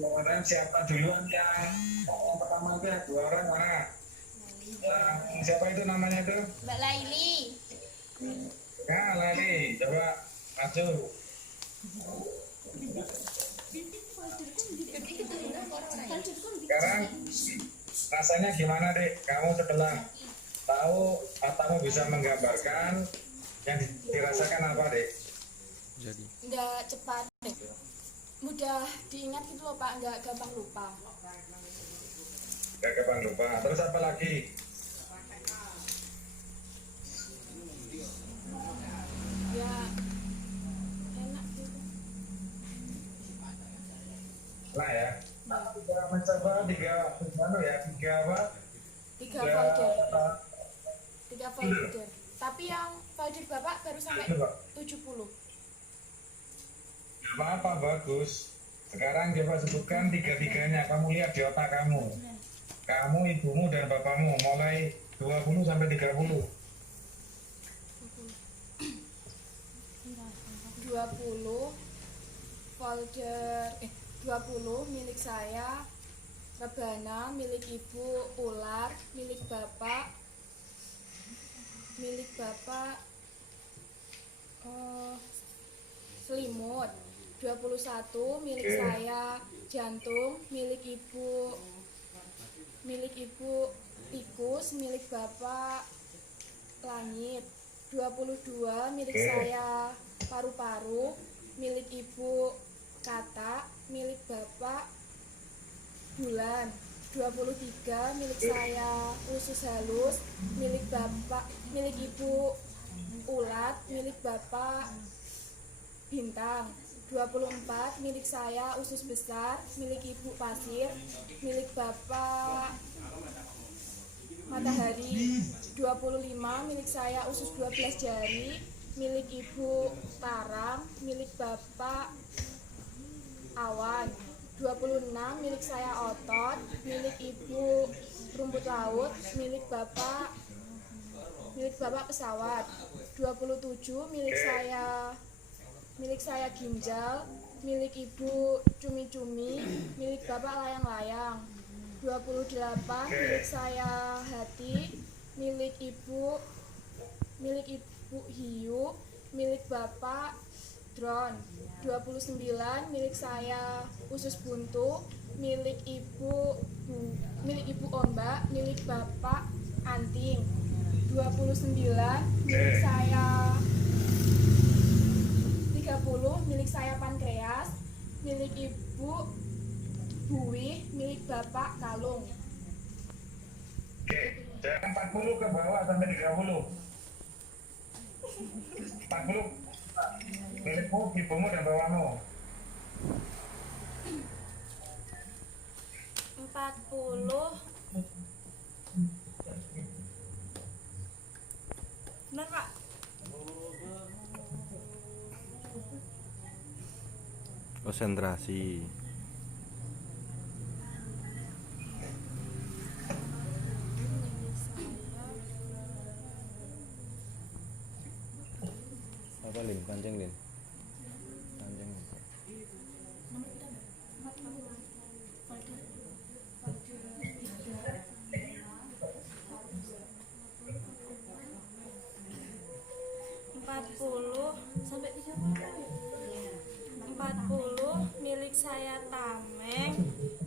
Orang siapa duluan yang pertama itu ya, dua orang mana? Siapa itu namanya itu? Mbak Laili. Ya, Lali, coba maju. Sekarang rasanya gimana, Dek? Kamu setelah tahu matamu bisa menggambarkan yang dirasakan apa, Dek? Jadi Nggak cepat, mudah diingat gitu loh Pak, nggak gampang lupa. Gak gampang lupa. Terus apa lagi? Ya enak gitu. Nah ya, sudah mencoba tiga apa? Tiga folder. Tapi yang folder Bapak baru sampai 70. Apa bagus. Sekarang coba sebutkan tiga-tiganya. Kamu lihat di otak kamu. Kamu, ibumu, dan bapakmu. Mulai 20 sampai 30. 20 folder 20 milik saya, rebana milik ibu, ular milik bapak selimut. 21 milik saya, jantung milik ibu tikus, milik bapak langit. 22 milik saya, paru-paru milik ibu katak, milik bapak bulan. 23 milik saya, usus halus milik ibu ulat, milik bapak bintang. 24 milik saya, usus besar milik ibu pasir, milik bapak matahari. 25 milik saya, usus 12 jari milik ibu karang, milik bapak awan. 26 milik saya, otot milik ibu rumput laut, milik bapak pesawat. 27 milik saya ginjal, milik ibu cumi-cumi, milik bapak layang-layang. 28 milik saya hati, milik ibu hiu, milik bapak drone. 29 milik saya usus buntu, milik ibu ombak, milik bapak anting. 29 milik saya 30 milik saya pankreas, milik ibu buih, milik bapak kalung. Oke, jangan 40 ke bawah sampai 30. 40 milikmu, ibumu, dan bapakmu. 40 benar Pak? konsentrasi. Apa Lin? Pancing Lin. Pancing. 40 sampai 40 milik saya tameng,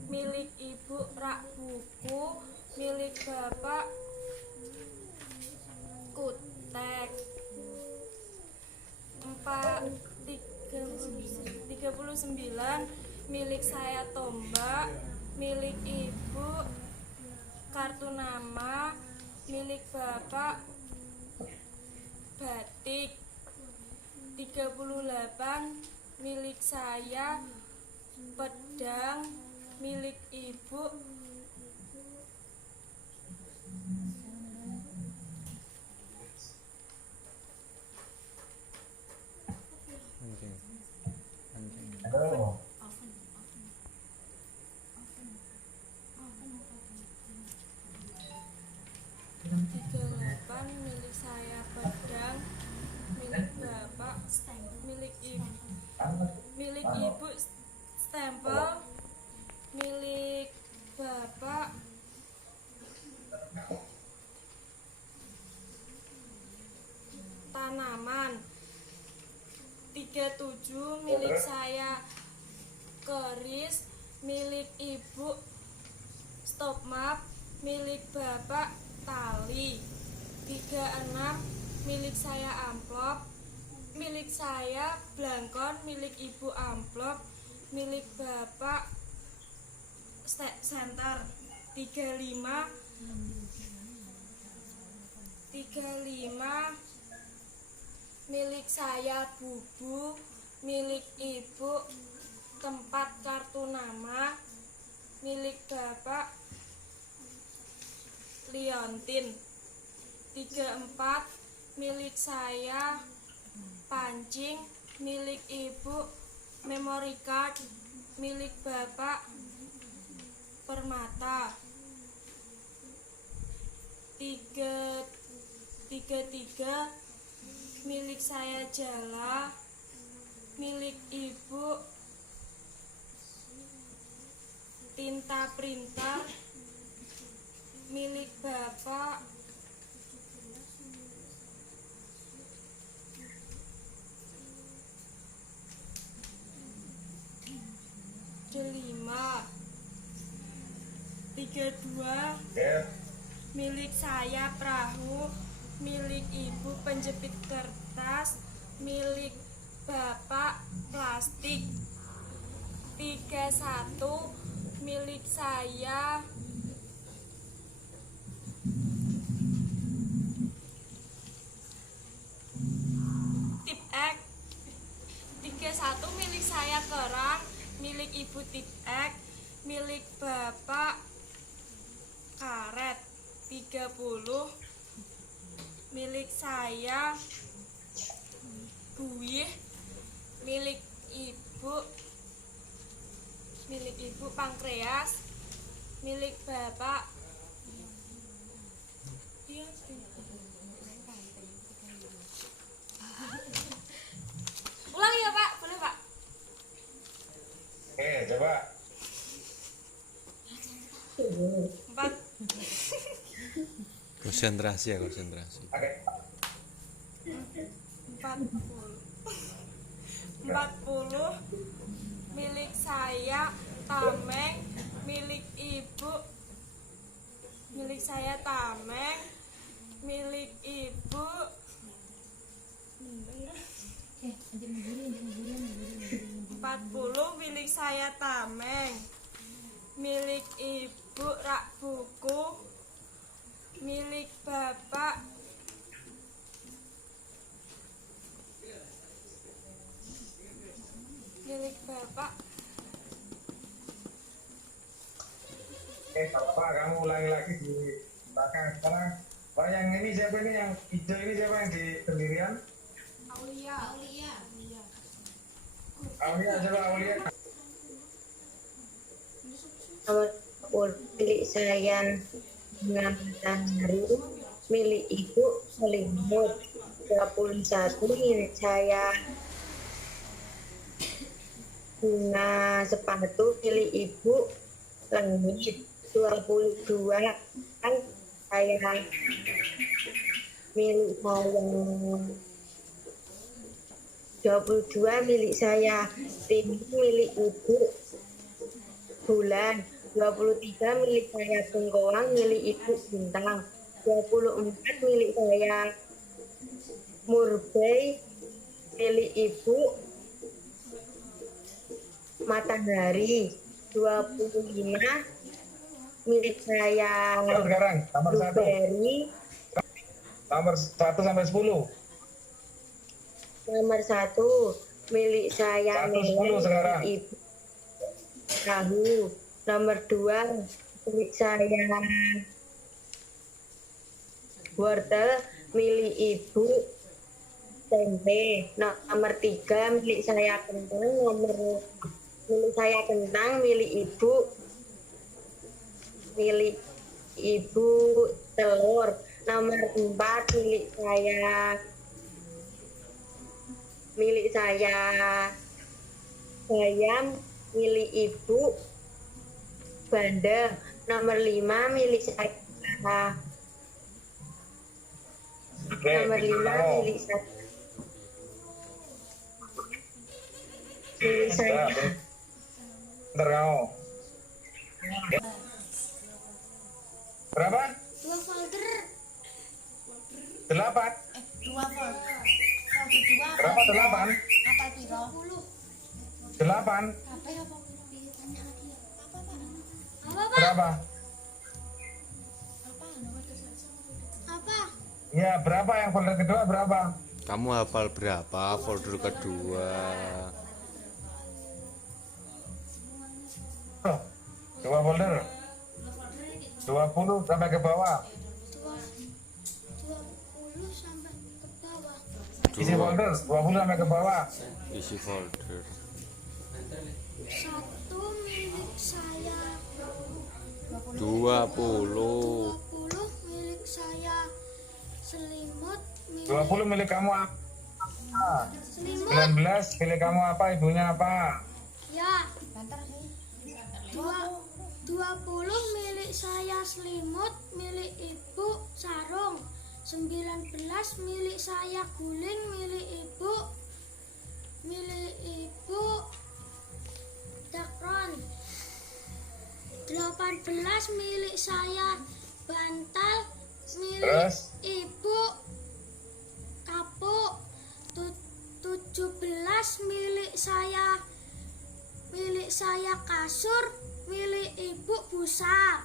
milik ibu rak buku, milik bapak kutek. 39 milik saya tombak, milik ibu kartu nama, milik bapak batik. 38 milik saya pedang, milik ibu Pancing. Pancing. Oh. 38 milik saya pedang, milik bapak, milik ibu milik ibu stempel, milik bapak tanaman. 37 milik saya keris, milik ibu stop map, milik bapak tali. 36 milik saya amplop, milik saya blangkon, milik ibu amplop, milik bapak senter. 35 milik saya bubu, milik ibu tempat kartu nama, milik bapak liontin. 34 milik saya pancing, milik ibu memory card, milik bapak permata. 33 milik saya jala, milik ibu tinta printer, milik bapak delima. 32 milik saya perahu, milik ibu penjepit kertas, milik bapak plastik. 31 milik saya tip X. 31 milik saya kerang, milik ibu tip X, milik bapak karet. 30 milik saya buih, milik ibu pankreas, milik bapak ulang ya Pak, boleh Pak? Coba. 4 Konsentrasi ya, konsentrasi. Oke. 40 milik saya tameng, milik saya tameng, milik ibu 40 milik saya tameng, milik ibu rak buku, milik bapak Bapak, kamu ulangi lagi di belakang. Sekarang, Pak, yang ini siapa ini? Yang hijau ini siapa yang di sendirian? Aulia. Aulia, coba Aulia. Nomor 10 milik saya Matahari, milik ibu Selimut. 21 milik saya bunga sepatu, milik ibu Langit. 22 kan saya milik saya 22 milik saya tim, milik ibu bulan. 23 milik saya bengkoang, milik ibu bintang. 24 milik saya murbei, milik ibu matahari. 25 milik saya Sekarang, nomor 1. blueberry. Nomor 1 sampai 10. Nomor 1 milik saya 1, 10 sekarang. ibu tahu. Nomor 2 milik saya wortel, milik ibu tempe. Nomor 3 milik saya kentang, milik ibu telur. Nomor 4 milik saya Bayam milik ibu. Bandeng nomor 5 milik saya. Oke, Nomor pinter 5 kamu. milik saya. Milik saya. Pinter kamu. Berapa? 2 folder. 8. 2 folder. Folder 2. Berapa 8? Apa piro? 8. Apa ya, Pak? Tanya lagi ya. Apa, Pak? Apa, Pak? Berapa? Apa? Ya, berapa yang folder kedua berapa? Kamu hafal berapa folder kedua? Oh, 2 folder. 20 sampai ke bawah. 20 sampai ke bawah. Isi folder 20 sampai ke bawah. Isi folder. 1 milik saya. 20. 20 milik saya. Selimut milik 20 milik kamu apa? selimut 19 milik kamu apa? Ibunya apa? ya. 20 milik saya selimut, milik ibu sarung. 19 milik saya guling, milik ibu dakron. 18 milik saya bantal, milik Terus? ibu kapuk. 17 milik saya kasur, milik ibu busa.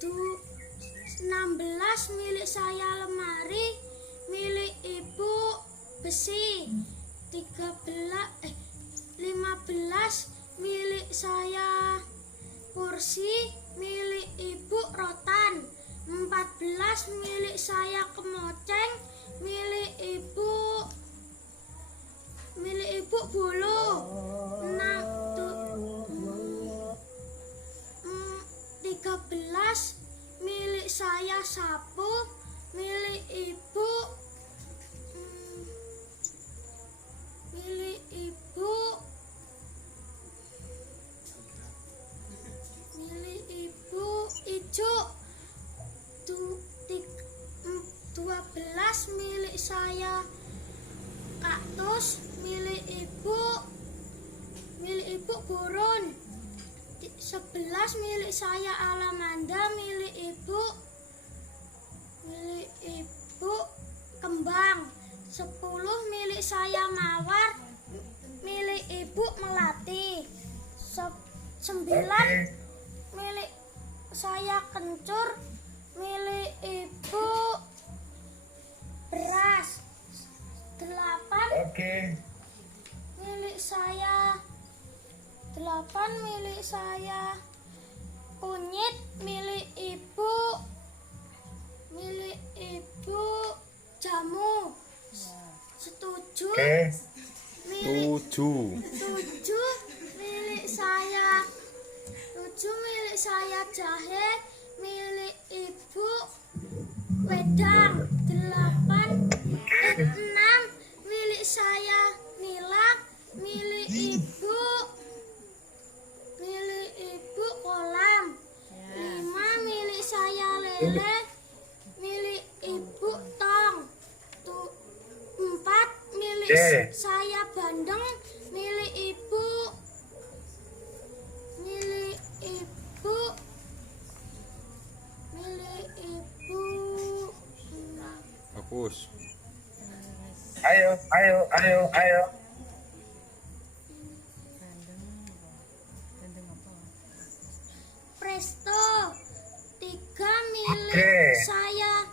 16 milik saya lemari, milik ibu besi. 15 milik saya kursi, milik ibu rotan. 14 milik saya kemoceng, milik ibu bulu. 13 milik saya sapu, milik ibu ijuk. 12 milik saya kaktus, milik ibu gurun. 11 milik saya alamanda, milik ibu kembang. 10 milik saya mawar, milik ibu melati. 9 milik saya kencur, milik ibu beras. 8 Oke. milik saya kunyit, milik ibu jamu. Setuju. Oke. Milik 7. 7 milik saya jahe, milik ibu wedang. 6 milik saya nila, milik ibu kolam. 5 milik saya lele, milik ibu tong. 4 milik saya bandeng, milik ibu Bagus. Ayo. presto. 3 milik Oke. saya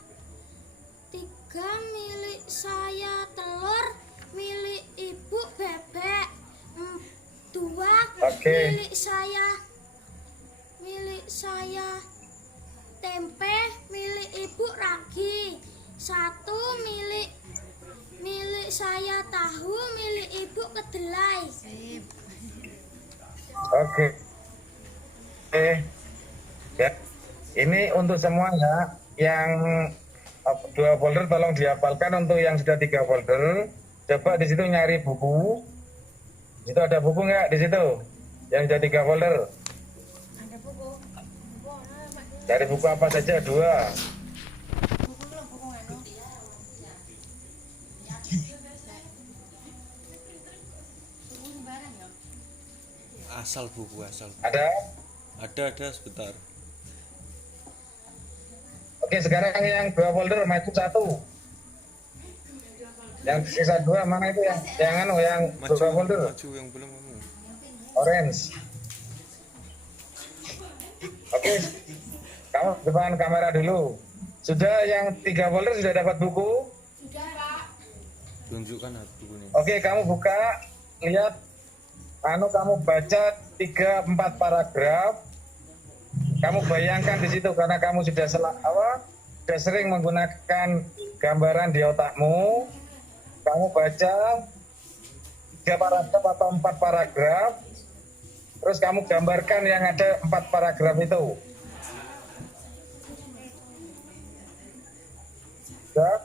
3 milik saya telur, milik ibu bebek. 2 Oke. milik saya tempe, milik ibu ragi. 1 milik saya tahu, milik ibu kedelai. Oke. Ya. Ini untuk semua ya. Yang 2 folder tolong dihafalkan. Untuk yang sudah 3 folder, coba di situ nyari buku. Itu ada buku nggak di situ? Yang jadi 3 folder. Ada buku. Buku mana, Mas? Dari buku apa saja? 2. Buku lo, buku nganu. Buku sembarang ya. Asal buku asal. Ada? Sebentar. Oke, sekarang yang 2 folder maju 1. Yang sisa 2 mana itu yang anu yang 2 folder Maju yang belum kamu. orange. Oke, kamu depan kamera dulu. Sudah yang 3 folder sudah dapat buku? Sudah, Pak. Tunjukkan bukunya. Oke, kamu buka, lihat, kamu baca 3-4 paragraf. Kamu bayangkan di situ karena kamu sudah sudah sering menggunakan gambaran di otakmu. Kamu baca 3 paragraf atau 4 paragraf, terus kamu gambarkan yang ada 4 paragraf itu. Sudah?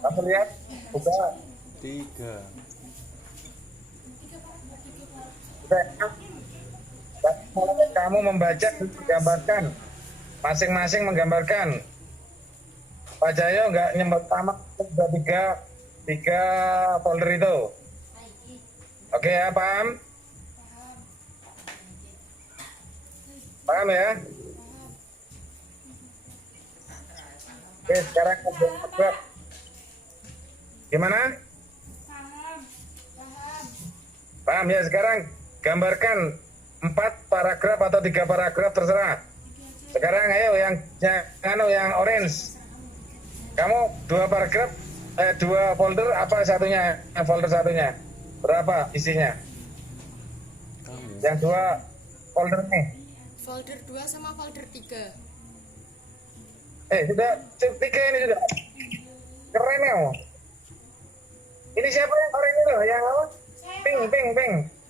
Kamu lihat? Buka. 3. Kamu membaca, gambarkan, masing-masing menggambarkan. Pak Jayo nggak nyebut tamat sudah 3 folder itu. Oke ya, paham? Paham ya? Oke, sekarang gimana? Paham ya, sekarang gambarkan 4 paragraf atau 3 paragraf terserah. Sekarang ayo yang orange. Kamu 2 paragraf 2 folder apa satunya? Folder satunya berapa isinya? Kamu. Yang 2 folder nih. Folder 2 sama folder 3. Sudah 3 ini sudah. Keren ya. Ini siapa yang orange itu? Yang apa? Pink.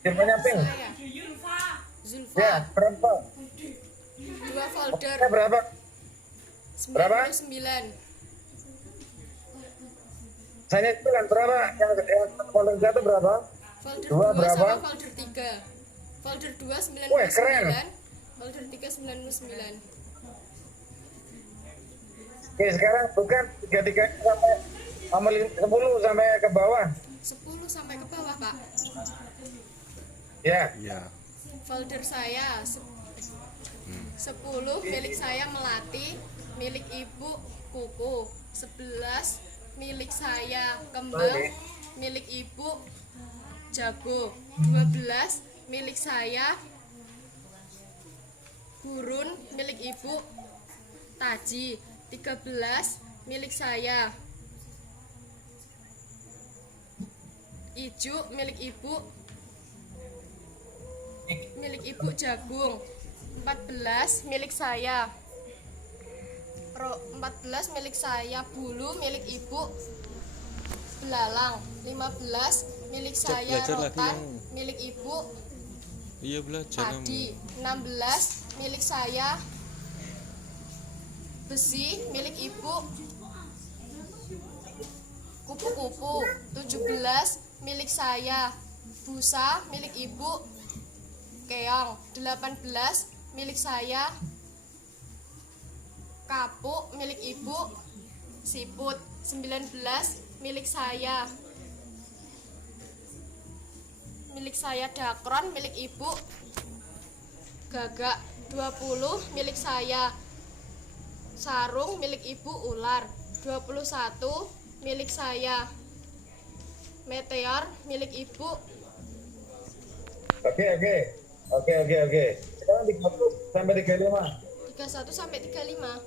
Jilbabnya pink. Saya. Zulfa. Ya, berapa? 2 folder. Berapa? Berapa? 99. Saya bilang berapa? Yang folder 1 berapa? Folder 2 2 berapa? sama folder 3. Folder 2 99. Wih, keren. Folder 3 99. Oke, sekarang bukan 3 sampai 10 sampai ke bawah. 10 sampai ke bawah, Pak. Ya. Iya. Folder saya 10 milik saya Melati, milik Ibu Kuku. 11 milik saya Kembang, milik Ibu Jago. 12 milik saya Burun, milik Ibu Taji. 13 milik saya Ijuk, milik Ibu Jagung. 14 milik saya 14 milik saya Bulu, milik Ibu Belalang. 15 milik saya belajar lagi Rotan, kamu. milik Ibu Iya belajar kamu. Padi. 16 milik saya Besi, milik Ibu Kupu-kupu. 17 milik saya Busa, milik Ibu Keong. 18 milik saya Kapuk, milik Ibu Siput. 19 milik saya Dakron, milik Ibu Gagak. 20 milik saya Sarung, milik Ibu Ular. 21 milik saya Meteor, milik Ibu. Oke. Sekarang 30 sampai 35. 31 sampai 35.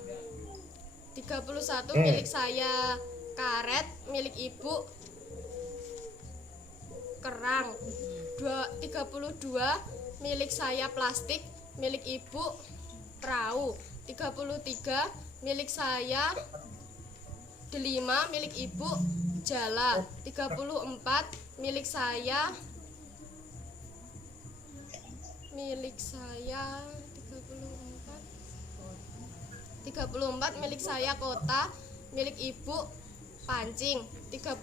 31 milik saya Karet, milik Ibu Kerang. 32 milik saya Plastik, milik Ibu Perahu. 33 milik saya Delima, milik Ibu Jala. 34 milik saya 34 milik saya Kota, milik Ibu Pancing. 35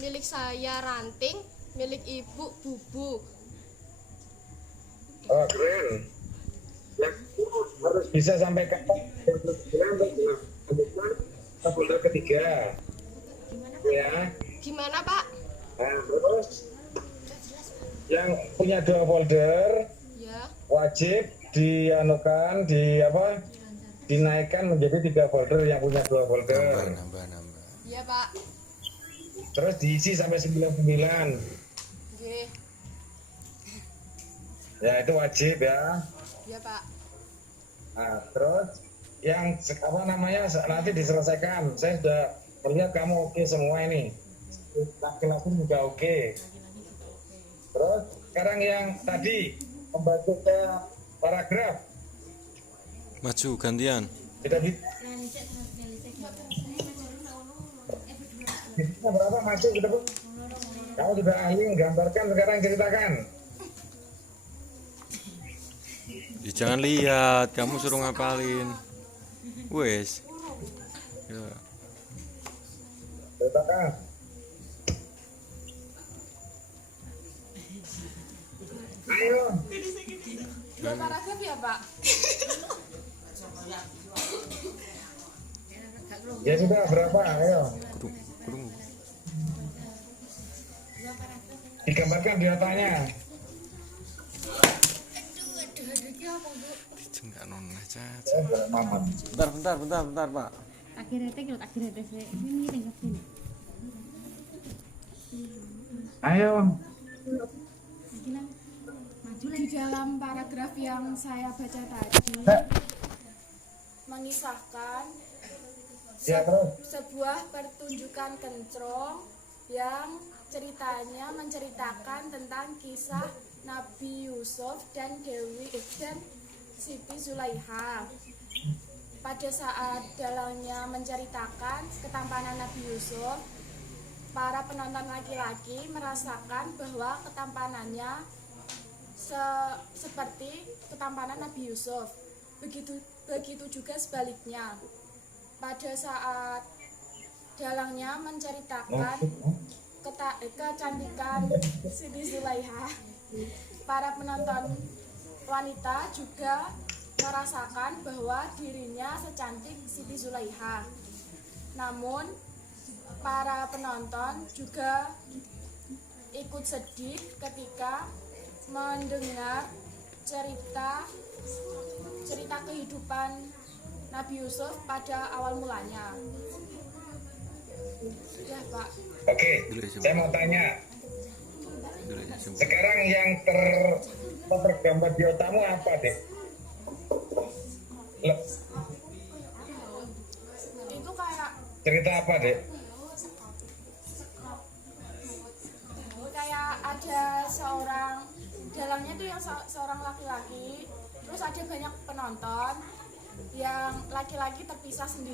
milik saya Ranting, milik ibu bubuk. Oh, keren. Yang harus bisa sampai kapan? Folder ketiga. Ya. Gimana Pak? Nah, terus yang punya 2 folder Ya. wajib dinaikkan menjadi 3 folder yang punya 2 folder. Nambah. Iya Pak. Terus diisi sampai 99. Oke. Ya, itu wajib ya. Iya Pak. Nah, terus yang nanti diselesaikan. Saya sudah melihat kamu oke semua ini. Laki-laki juga oke. Terus sekarang yang tadi membantu paragraf. Maju gantian. Sudah bisa. Bisnya berapa masuk gitu Bu? Kamu sudah ahli menggambarkan, sekarang ceritakan. Jangan lihat, kamu suruh ngapalin. Wes. Ya. Ceritakan. Ayo. 2 paragraf ya Pak? Ya sudah, berapa? Ayo. Kurung. Digambarkan di otaknya. Enggak noleh cat. Maman. Bentar, Pak. Ini tengok sini. Ayo. Di dalam paragraf yang saya baca tadi mengisahkan Ya, terus. sebuah pertunjukan kencrong yang ceritanya menceritakan tentang kisah Nabi Yusuf dan Siti Zulaiha. Pada saat dalangnya menceritakan ketampanan Nabi Yusuf, para penonton laki-laki merasakan bahwa ketampanannya seperti ketampanan Nabi Yusuf. Begitu juga sebaliknya. Pada saat dalangnya menceritakan kecantikan Siti Zulaiha, para penonton wanita juga merasakan bahwa dirinya secantik Siti Zulaiha. Namun para penonton juga ikut sedih ketika mendengar cerita kehidupan Nabi Yusuf pada awal mulanya. Ya Pak. Oke, saya mau tanya. Sekarang yang tergambar di otakmu apa, Dek? Itu kayak Cerita apa, Dek? ada dalangnya tuh yang seorang laki-laki, terus ada banyak penonton yang laki-laki terpisah sendiri.